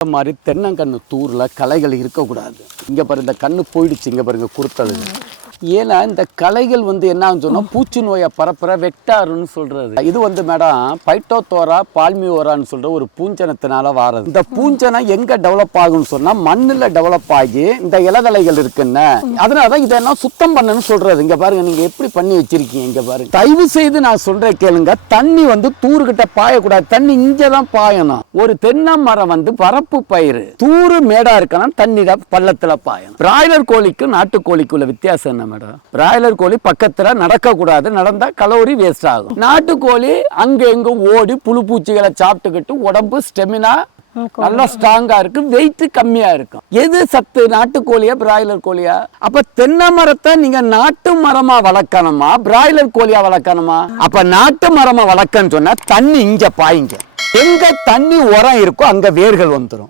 இந்த மாதிரி தென்னங்கன்று தூரில் களைகள் இருக்கக்கூடாது. இங்கே பாரு இந்த கண்ணு போயிடுச்சு இங்கே பாருங்க குறுத்தழுது ஏன்னா இந்த களைகள் வந்து என்னன்னு சொன்னால் பூச்சி நோயை பரப்புற வெக்டாருன்னு சொல்றது. இது வந்து மேடம் பைட்டோத்தோரா பால்மியோரான்னு சொல்ற ஒரு பூஞ்சனத்தினால வாரது. இந்த பூஞ்சனம் எங்க டெவலப் ஆகும்னு சொன்னா மண்ணுல டெவலப் ஆகி இந்த இலதலைகள் இருக்குன்னு. அதனால தான் இதெல்லாம் சுத்தம் பண்ணணும்னு சொல்றது. இங்க பாருங்க நீங்க எப்படி பண்ணி வச்சிருக்கீங்க இங்க பாருங்க. தயவு செய்து நான் சொல்றேன் கேளுங்க தண்ணி வந்து தூருகிட்ட பாயக்கூடாது. தண்ணி இங்கே தான் பாயணும். ஒரு தென்னை மரம் வந்து வரப்பு பயிர் தூரு மேடா இருக்கணும் தண்ணி பள்ளத்தில் பள்ளத்துல பாயணும். பிராய்லர் கோழிக்கும் நாட்டுக்கோழிக்குள்ள வித்தியாசம் என்ன மேடம். பிராய்லர் கோழி பக்கத்துல நடக்கக்கூடாது நடந்தா கலோரி வேஸ்ட் ஆகும். நாட்டுக்கோழி அங்க எங்க ஓடி புழு பூச்சிகளை சாப்பிட்டுக்கிட்டு உடம்பு ஸ்டெமினா நல்லா ஸ்ட்ராங்கா இருக்கு வெயிட் கம்மியா இருக்கும் எது சத்து? நாட்டுக்கோழியா பிராய்லர் கோழியா? அப்ப தென்னை மரத்தை நீங்க நாட்டு மரமா வளர்க்கணுமா? பிராய்லர் கோழியா வளர்க்கணுமா? அப்ப நாட்டு மரமா வளர்க்கன்னு சொன்னா தண்ணி இங்க பாயுங்க. எங்க தண்ணி உரம் இருக்கோ அங்க வேர்கள் வந்துடும்